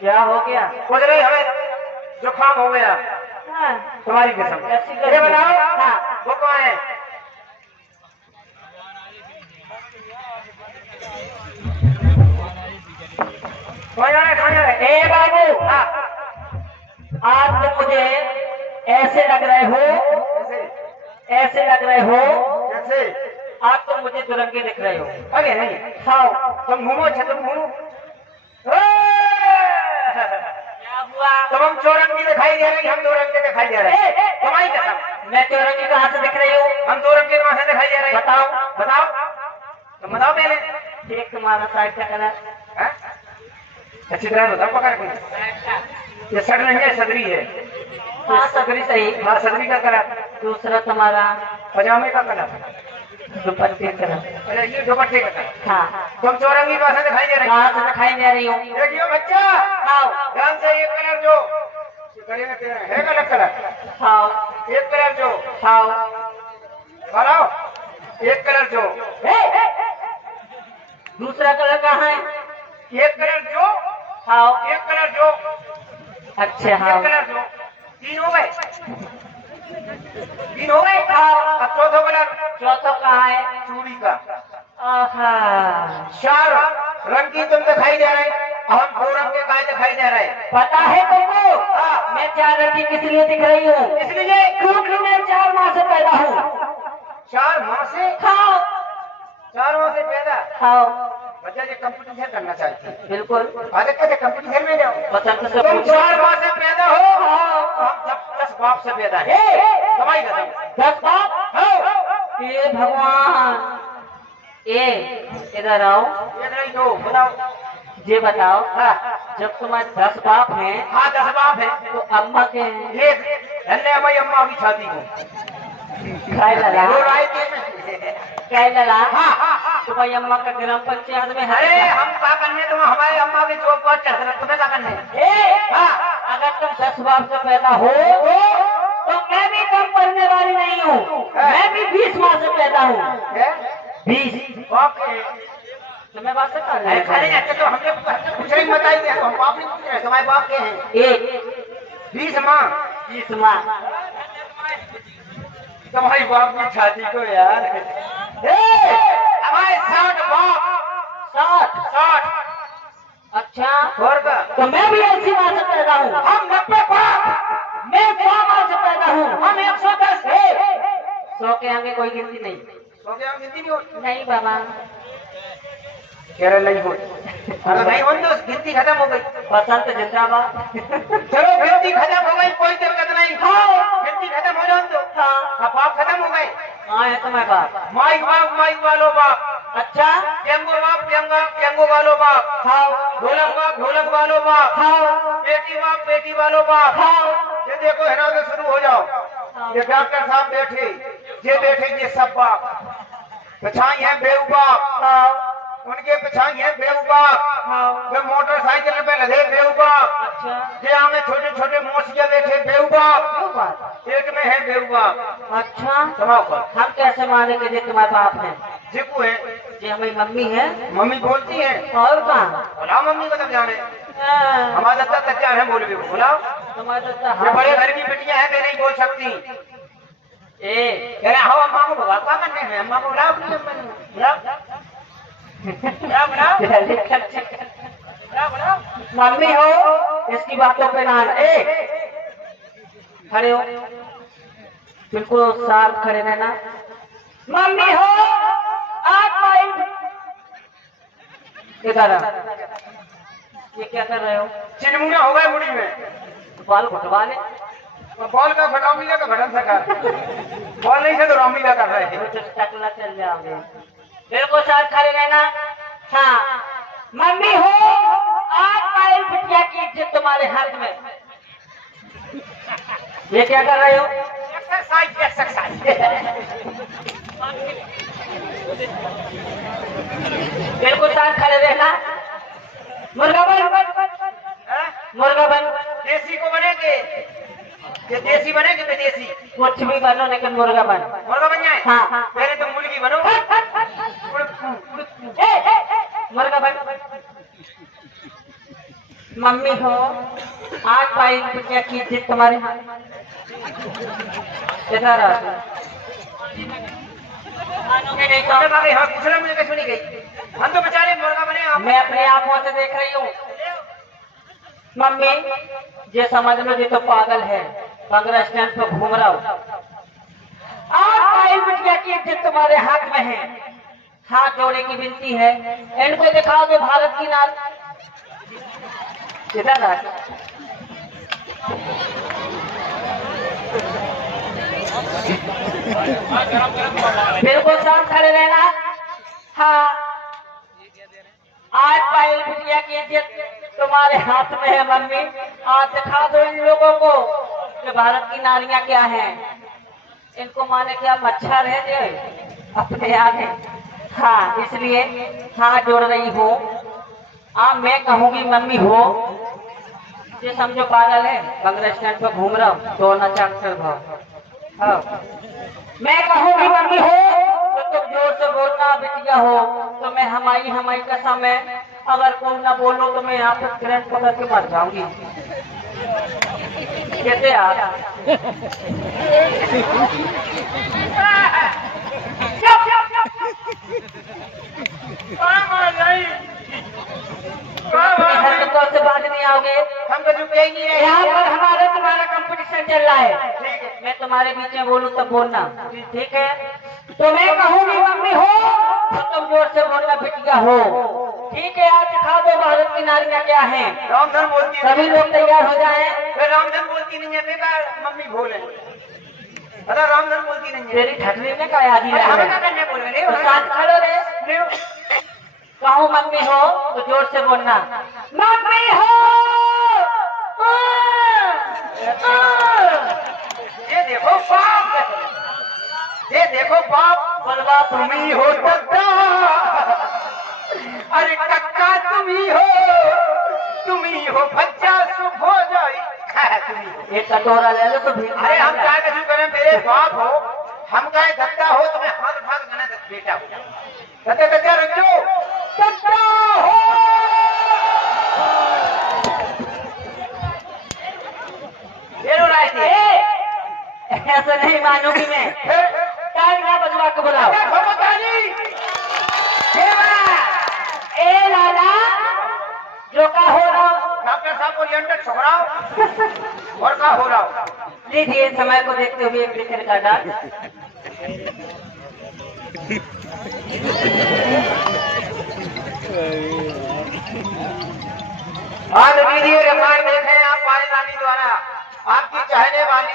क्या हो गया? कुछ नहीं, हमें जुकाम हो गया। हाँ। तुम्हारी कसम। ये बताओ, हाँ, वो कौन है? ए बाबू, हाँ। आप तो मुझे ऐसे लग रहे हो, ऐसे लग रहे हो कैसे? आप तो मुझे दुरंगे दिख रहे हो। अरे नहीं, हाँ, तुम घूमो, अच्छा तुम घूमो। क्या हुआ? तुम हम चौरंगी दिखाई दे रही, हम दो रंग के दिखाई दे रहे हैं। तुम्हारी कसम। मैं चौरंगी कहाँ से दिख रही हूँ? हम दो रंग के कहाँ से दिखाई दे रहे हैं? बताओ। बताओ, तुम बताओ पहले। एक तुम्हारा साइड का कलर, हैं? अच्छी तरह बताओ पकड़ के। ये सड़ नहीं है, सदरी है। हाँ सगरी सही। हाँ, सदरी का कलर। दूसरा तुम्हारा पजामे का कलर। दुपट्टे का कलर। अरे ये दुपट्टे का कलर। हाँ, तुम चौरंगी कहाँ से दिखाई दे रही? कहाँ से दिखाई दे रही हूँ? देखियो बच्चा, हाँ ध्यान से ये कलर जो करेगा तेरा है गलत कलर। हाँ एक कलर जो हाँ, बोलो, एक कलर जो दूसरा कलर कहाँ है? एक कलर जो हाँ, एक कलर जो अच्छा हाँ, एक कलर जो तीन हो गए, तीन हो गए। अब चौथा कलर चौथा कहाँ है? चूड़ी का। आहा, चार रंग की तुम दिखाई दे रहे, हम दो रंग के काय दिखाई दे रहे। पता है तुमको? हाँ। मैं 4 रंग की किस लिए दिख रही हूँ? इसलिए क्योंकि मैं 4 माह से पैदा हूँ। 4 माह से, हाँ 4 माह से पैदा। हाँ, बच्चा ये कंपटीशन करना चाहती है। बिल्कुल। आज कहते कंपटीशन में जाओ। पसंद से तुम 4 माह से पैदा हो, हाँ, हम 10 बाप से पैदा है। कमाई कसम। 10 बाप। हे भगवान, ये इधर आओ, ये नहीं दो, बताओ। ये बताओ, हाँ, जब तुम्हारे 10 बाप हैं हाँ 10 बाप है। तो अम्मा के हैं? ये धन्य भाई अम्मा की छाती को। काय लला, वो राय के काय लला। हाँ हाँ हाँ। तुम्हारी अम्मा का ग्राम पंचायत में अरे है? हम क्या करने, तुम हमारे अम्मा के चौक पर चढ़ रहे, तुम्हें क्या करने? हाँ, अगर तुम 10 बाप से पैदा हो तो मैं भी कम पढ़ने वाली नहीं हूँ। मैं भी 20 माह से पैदा हूँ। 20 बाप के तुम्हें बात से कर अरे खड़े हैं, तो हमने कुछ नहीं बताई है, हम बाप नहीं पूछ रहे, तुम्हारे बाप के हैं। एक 20 माह 20 माह। तुम्हारी बाप की छाती को यार। हमारे 60 बाप। 60 अच्छा, और का तो मैं भी 80 माह से पैदा हूँ। हम 90 बाप। मैं 100 माह से पैदा हूँ। हम 110 100 के आगे कोई गिनती नहीं। तो क्या हम गिनती नहीं होती? नहीं बाबा, केरल नहीं होती। अगर नहीं होती तो गिनती खत्म हो गई। बसंत जिंदाबाद। चलो गिनती खत्म हो गई, कोई दिक्कत नहीं। हाँ गिनती खत्म हो जाओ तो हाँ, अब बाप खत्म हो गए। हाँ है तुम्हारे बाप। माइक वालो बाप। अच्छा, पियंगो बाप, पियंगो वालो बाप। हाँ ढोलक वालो बाप। हाँ बेटी वालो बाप। हाँ ये देखो है ना, तो शुरू हो जाओ। ये डॉक्टर साहब बैठे, ये सब बाप। पछाई है बेऊ बाप, हाँ उनके पछाई है बेऊ बाप। हाँ, जो मोटरसाइकिल पे लगे बेऊ बाप। अच्छा जे हमें छोटे छोटे मोसिया बैठे बेऊ बाप। क्यों बात? पेट में है बेऊ बाप। अच्छा, समाओ पर हम कैसे माने कि ये तुम्हारे बाप है? जिकू है, ये हमारी मम्मी है। मम्मी बोलती है। और कहाँ? बोला मम्मी को तब जाने, हाँ, हमारा दत्ता कच्चा है, बोल भी बोला। तुम्हारे तो ये बड़े घर की बिटिया है, मैं नहीं बोल सकती। कह रहे हो अम्मा को भगा क्या करने हैं, अम्मा को बुलाओ अपनी अम्मा को। बुलाओ। मम्मी हो, इसकी बातों पे ना खड़े हो, बिल्कुल साफ खड़े रहना। मम्मी हो, आप इधर आ। ये क्या कर रहे हो? चिनमुना हो गए मुड़ी में। बाल घुटवा ले। बॉल का फटामीला का बटन सका, बॉल नहीं से तो रामीला कर रहे हैं। तो टकला चल जाओगे। बिल्कुल साथ खड़े रहना। हाँ, मम्मी हो, आज पायल बिटिया की इज्जत तुम्हारे हाथ में। ये क्या कर रहे हो? Exercise exercise. बिल्कुल शांत खड़े रहना। मुर्गा बन, मुर्गा बन। देसी को बनेगे, ये देसी बनेगे विदेशी। कुछ भी बनो लेकिन मुर्गा बन। मुर्गा बन जाए। हाँ। पहले तुम मुर्गी बनो। मुर्गा बन। मम्मी हो, आज पाई बिटिया की जिद तुम्हारे हाथ। इधर आ। नहीं तो हाँ पूछना मुझे कैसे नहीं गई। हम तो बेचारे मुर्गा बने। आप मैं अपने आंखों से देख रही हूँ। मम्मी ये समझ लो ये तो पागल है, कांग्रेस स्टैंड पर घूम रहा हूँ। आज पाई बिटिया की इज्जत तुम्हारे हाथ में है। हाथ जोड़े की विनती है, इनको दिखाओ दो भारत की नाल। किधर आ? बिल्कुल शांत खड़े रहना। हाँ, आज पायल बिटिया की इज्जत तुम्हारे हाथ में है मम्मी। आज दिखा दो इन लोगों को कि भारत की नारियां क्या हैं। इनको माने क्या मच्छर है जो अपने आगे। हाँ, इसलिए हाथ जोड़ रही हूँ। आप मैं कहूँगी मम्मी हो, ये समझो पागल है, कांग्रेस स्टैंड पर घूम रहा हूँ, दोनों चाकर भाव। हाँ, मैं कहूँगी मम्मी हो तो तुम जोर से बोलना, बिटिया हो तो मैं हमारी का समय अगर कोई ना बोलो तो मैं यहाँ पे करंट पकड़ के मर जाऊंगी। कैसे आप? हरकतों से बात नहीं आओगे। हम तो चुप ही नहीं रहे। यहाँ पर हमारा तुम्हारा कंपटीशन चल रहा है। ठीक है। मैं तुम्हारे बीच में बोलूँ तब बोलना, ठीक है? तो मैं कहूँगी मम्मी हो तो तुम जोर से बोलना, बिटिया हो। ठीक है, आज दिखा दो भारत की नारियां क्या हैं। रामधन बोलती है। सभी लोग तैयार हो जाएं। वे रामधन बोलती नहीं है, बेकार मम्मी बोले। अरे रामधन बोलती नहीं है। तेरी ठटरी में क्या आदि अरे हमें क्या है? करने बोल रहे तो साथ खड़ो रे। कहूँ मम्मी हो तो जोर से बोलना, मम्मी हो। ये देखो बाप, ये देखो बाप, बोलवा तुम ही हो कक्का। अरे कक्का तुम ही हो बच्चा सुख हो जाए। एक कटोरा ले लो तो भी। अरे हम क्या कछु करें, मेरे बाप हो, हम क्या धक्का हो तुम्हें हाथ उठा के कहना बेटा हो जाओ। कच्चा कच्चा रखो, कच्चा हो। ये रो रहा है। ऐसे नहीं मानूंगी मैं। तालियां बजवा के बुलाओ। ए लाला, जो का हो रहा डॉक्टर साहब को लेंटर छुड़ाओ। और का हो रहा? लीजिए, समय को देखते हुए एक क्रिकेट का डांस। हाँ लीजिए, रिकॉर्ड देखें आप पानी रानी द्वारा आपकी चाहने वाली